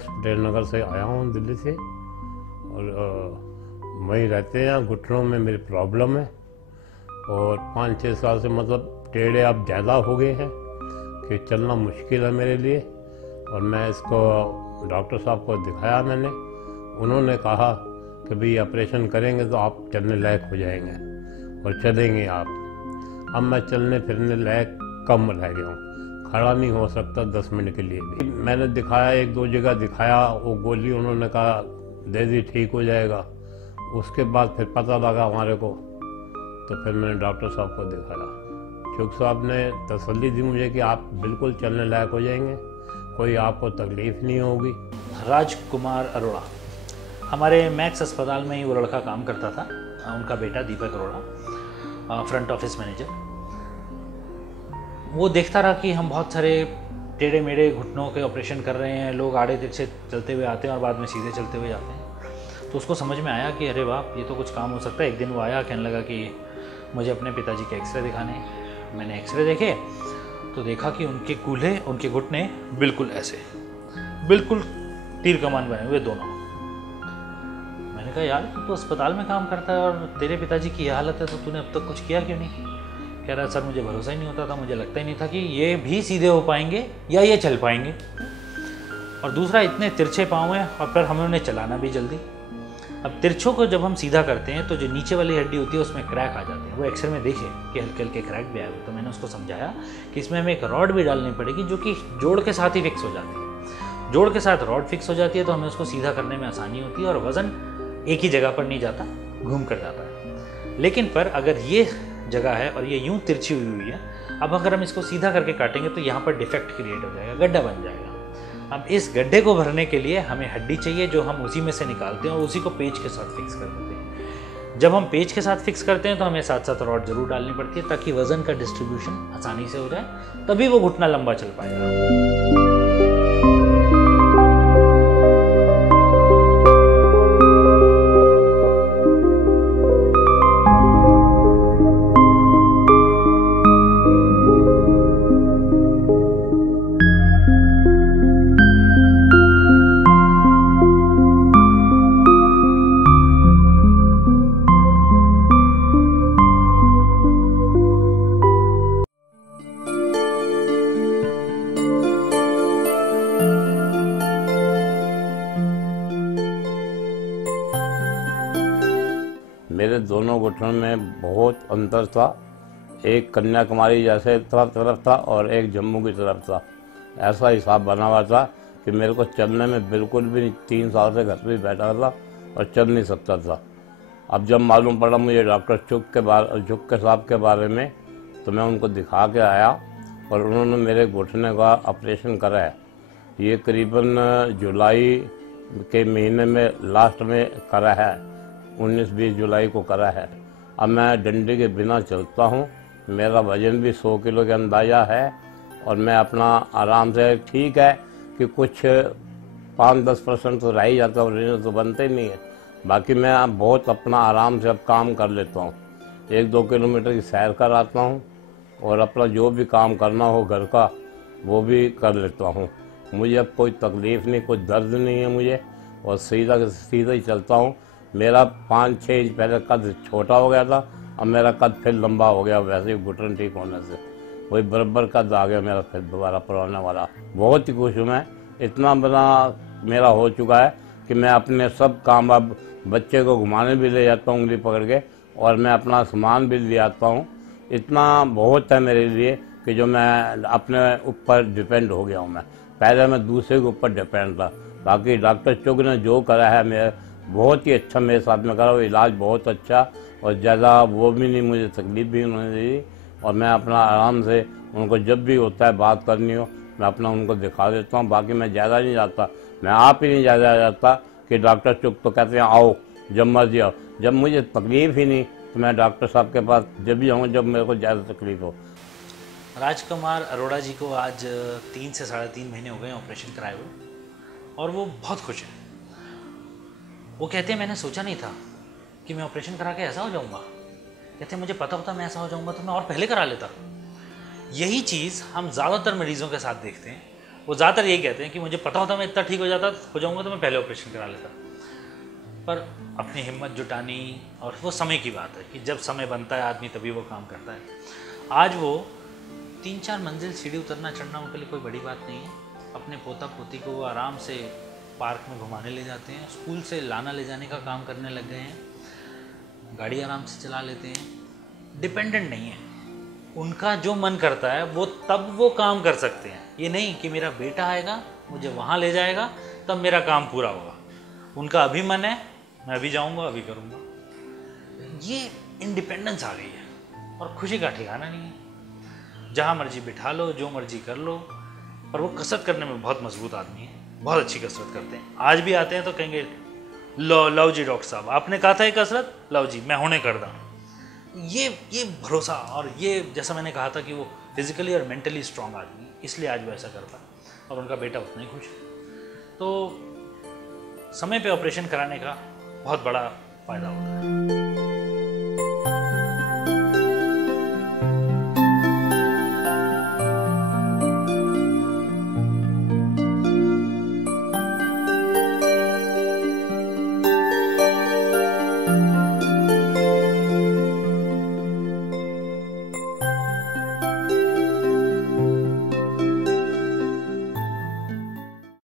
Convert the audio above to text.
Waste Premnagar से आया हूँ दिल्ली से, और वहीं रहते हैं। घुटनों में मेरी प्रॉब्लम है और 5-6 साल से मतलब टेढ़े अब ज़्यादा हो गए हैं कि चलना मुश्किल है मेरे लिए। और मैं इसको डॉक्टर साहब को दिखाया मैंने, उन्होंने कहा कि भाई ऑपरेशन करेंगे तो आप चलने लायक हो जाएंगे और चलेंगे आप। अब मैं चलने फिरने लायक कम रह गया हूँ, खड़ा नहीं हो सकता 10 मिनट के लिए भी। मैंने दिखाया, 1-2 जगह दिखाया, वो गोली उन्होंने कहा दे दी ठीक हो जाएगा। उसके बाद फिर पता लगा हमारे को, तो फिर मैंने डॉक्टर साहब को दिखाया। शुक साहब ने तसल्ली दी मुझे कि आप बिल्कुल चलने लायक हो जाएंगे, कोई आपको तकलीफ़ नहीं होगी। राजकुमार अरोड़ा, हमारे मैक्स अस्पताल में ही वो लड़का काम करता था। उनका बेटा दीपक अरोड़ा, फ्रंट ऑफिस मैनेजर। वो देखता रहा कि हम बहुत सारे टेढ़े मेढ़े घुटनों के ऑपरेशन कर रहे हैं, लोग आड़े तिरछे चलते हुए आते हैं और बाद में सीधे चलते हुए जाते हैं। तो उसको समझ में आया कि अरे वाह, ये तो कुछ काम हो सकता है। एक दिन वो आया, कहने लगा कि मुझे अपने पिताजी के एक्सरे दिखाने हैं। मैंने एक्सरे देखे तो देखा कि उनके कूल्हे, उनके घुटने बिल्कुल ऐसे, बिल्कुल तीर कमान बने हुए दोनों। मैंने कहा यार, तू तो अस्पताल में काम करता है और तेरे पिताजी की यह हालत है, तो तूने अब तक कुछ किया क्यों नहीं? कह रहा सर, मुझे भरोसा ही नहीं होता था, मुझे लगता ही नहीं था कि ये भी सीधे हो पाएंगे या ये चल पाएंगे। और दूसरा, इतने तिरछे पाँव हैं और फिर हमें उन्हें चलाना भी जल्दी। अब तिरछों को जब हम सीधा करते हैं तो जो नीचे वाली हड्डी होती है उसमें क्रैक आ जाते हैं। वो एक्सरे में देखे कि हल्के हल्के क्रैक भी आए हुए। तो मैंने उसको समझाया कि इसमें हमें एक रॉड भी डालनी पड़ेगी जो कि जोड़ के साथ ही फिक्स हो जाती है। जोड़ के साथ रॉड फिक्स हो जाती है तो हमें उसको सीधा करने में आसानी होती है और वज़न एक ही जगह पर नहीं जाता, घूम कर जाता है। लेकिन पर अगर ये जगह है और ये यूं तिरछी हुई है, अब अगर हम इसको सीधा करके काटेंगे तो यहाँ पर डिफेक्ट क्रिएट हो जाएगा, गड्ढा बन जाएगा। अब इस गड्ढे को भरने के लिए हमें हड्डी चाहिए जो हम उसी में से निकालते हैं और उसी को पेच के साथ फिक्स कर देते हैं। जब हम पेच के साथ फिक्स करते हैं तो हमें साथ साथ रॉड जरूर डालनी पड़ती है ताकि वजन का डिस्ट्रीब्यूशन आसानी से हो जाए, तभी वो घुटना लंबा चल पाएगा। मेरे दोनों घुटनों में बहुत अंतर था। एक कन्याकुमारी जैसे तरफ था और एक जम्मू की तरफ था। ऐसा हिसाब बना हुआ था कि मेरे को चलने में बिल्कुल भी नहीं, 3 साल से घर पे बैठा था और चल नहीं सकता था। अब जब मालूम पड़ा मुझे डॉक्टर चुक के साहब के बारे में, तो मैं उनको दिखा के आया और उन्होंने मेरे घुटने का ऑपरेशन करा है। ये करीबन जुलाई के महीने में लास्ट में करा है, 19-20 जुलाई को करा है। अब मैं डंडे के बिना चलता हूँ, मेरा वजन भी 100 किलो के अंदाज़ा है और मैं अपना आराम से, ठीक है कि कुछ 5-10% तो रह ही जाता है, और तो बनते ही नहीं है। बाकी मैं बहुत अपना आराम से अब काम कर लेता हूँ। 1-2 किलोमीटर की सैर कर आता हूँ और अपना जो भी काम करना हो घर का वो भी कर लेता हूँ। मुझे अब कोई तकलीफ़ नहीं, कोई दर्द नहीं है मुझे, और सीधा ही चलता हूँ। मेरा 5-6 इंच पहले कद छोटा हो गया था, अब मेरा कद फिर लंबा हो गया, वैसे ही घुटन ठीक होने से वही बराबर कद आ गया मेरा फिर दोबारा पुराने वाला। बहुत ही खुश हूँ मैं, इतना बड़ा मेरा हो चुका है कि मैं अपने सब काम, अब बच्चे को घुमाने भी ले जाता हूँ उंगली पकड़ के, और मैं अपना सामान भी ले आता हूँ। इतना बहुत है मेरे लिए कि जो मैं अपने ऊपर डिपेंड हो गया हूँ। मैं पहले मैं दूसरे के ऊपर डिपेंड था। बाकी डॉक्टर चुग ने जो करा है मेरे बहुत ही अच्छा मेरे साथ में करा, वो इलाज बहुत अच्छा, और ज़्यादा वो भी नहीं, मुझे तकलीफ़ भी उन्होंने दी। और मैं अपना आराम से उनको जब भी होता है बात करनी हो, मैं अपना उनको दिखा देता हूँ। बाकी मैं ज़्यादा नहीं जाता, मैं आप ही नहीं ज़्यादा जाता कि डॉक्टर चुग तो कहते हैं आओ जब मर्जी आओ। जब मुझे तकलीफ़ ही नहीं तो मैं डॉक्टर साहब के पास जब भी आऊँ जब मेरे को ज़्यादा तकलीफ़ हो। राजकुमार अरोड़ा जी को आज 3 से 3.5 महीने हो गए ऑपरेशन कराए हुए और वो बहुत खुश हैं। वो कहते हैं मैंने सोचा नहीं था कि मैं ऑपरेशन करा के ऐसा हो जाऊंगा। कहते हैं मुझे पता होता मैं ऐसा हो जाऊंगा तो मैं और पहले करा लेता। यही चीज़ हम ज़्यादातर मरीज़ों के साथ देखते हैं। वो ज़्यादातर यही कहते हैं कि मुझे पता होता मैं इतना ठीक हो जाऊंगा तो मैं पहले ऑपरेशन करा लेता। पर अपनी हिम्मत जुटानी, और वो समय की बात है कि जब समय बनता है आदमी तभी वो काम करता है। आज वो 3-4 मंजिल सीढ़ी उतरना चढ़ना उनके लिए कोई बड़ी बात नहीं है। अपने पोता पोती को वो आराम से पार्क में घुमाने ले जाते हैं, स्कूल से लाना ले जाने का काम करने लग गए हैं, गाड़ी आराम से चला लेते हैं, डिपेंडेंट नहीं है। उनका जो मन करता है वो तब वो काम कर सकते हैं। ये नहीं कि मेरा बेटा आएगा मुझे वहाँ ले जाएगा तब मेरा काम पूरा होगा। उनका अभी मन है, मैं अभी जाऊँगा अभी करूँगा। ये इंडिपेंडेंस आ गई है और खुशी का ठिकाना नहीं है। जहाँ मर्जी बिठा लो, जो मर्जी कर लो। पर वो कसरत करने में बहुत मजबूत आदमी है, बहुत अच्छी कसरत करते हैं। आज भी आते हैं तो कहेंगे लो जी डॉक्टर साहब आपने कहा था ये कसरत, लो जी मैं होने कर दूँ। ये भरोसा, और ये जैसा मैंने कहा था कि वो फिजिकली और मेंटली स्ट्रांग आदमी है, इसलिए आज वो ऐसा करता है और उनका बेटा उतना ही खुश है। तो समय पे ऑपरेशन कराने का बहुत बड़ा फ़ायदा होता है।